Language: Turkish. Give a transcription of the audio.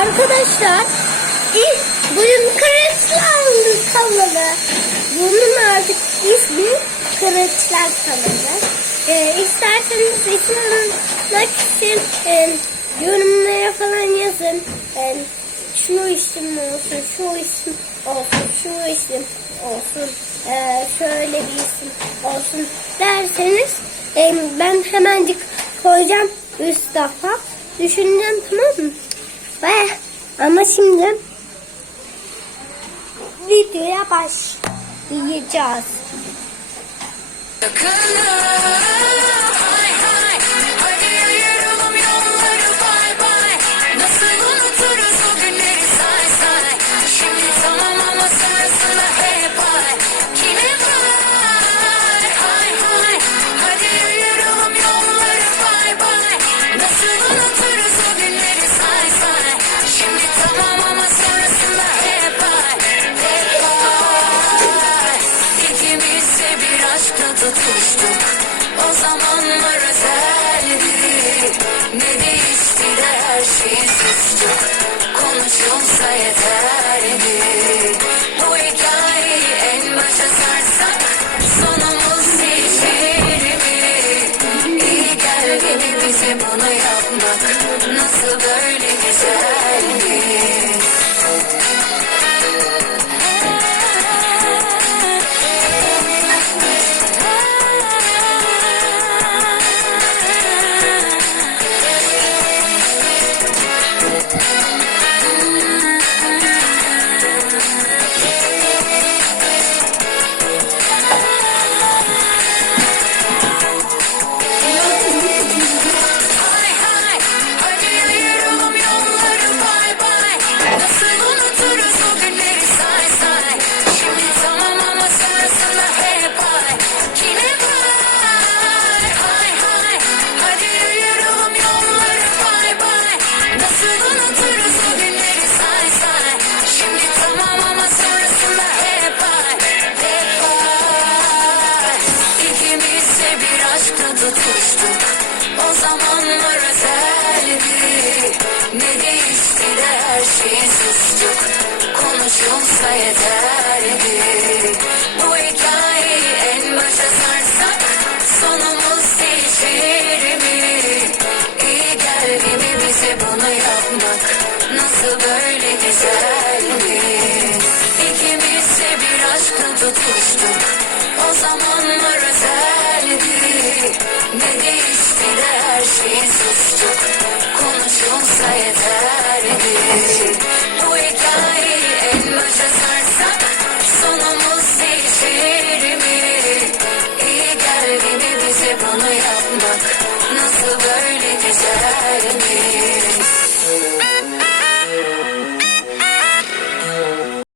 Arkadaşlar ilk bugün Kılıçlar kanalı. Bunun artık ismi Kılıçlar kanalı. Ee, isterseniz isim almak için e, yorumlara falan yazın. E, şu isim olsun, şu isim olsun, şu isim olsun, e, şöyle bir isim olsun derseniz e, ben hemencik koyacağım üst defa. Düşündüm tamam mı? Ve ama şimdi videoya başlayacağız. Bize bunu yapmak? Nasıl böyle O zamanlar özeldi. Ne değişti de her şey sustuk. Konuşulsa yeterdi. Bu hikayeyi en başa sarsak sonumuz değişir mi? İyi geldi mi bize bunu yapmak? Nasıl böyle güzeldi? İkimiz de bir aşkla tutuştuk. O zamanlar şey sustuk. Konuşulsa yeterdi. Bu hikayeyi en başa sarsak sonumuz değişir mi? İyi geldi mi bize bunu yapmak? Nasıl böyle güzeldi?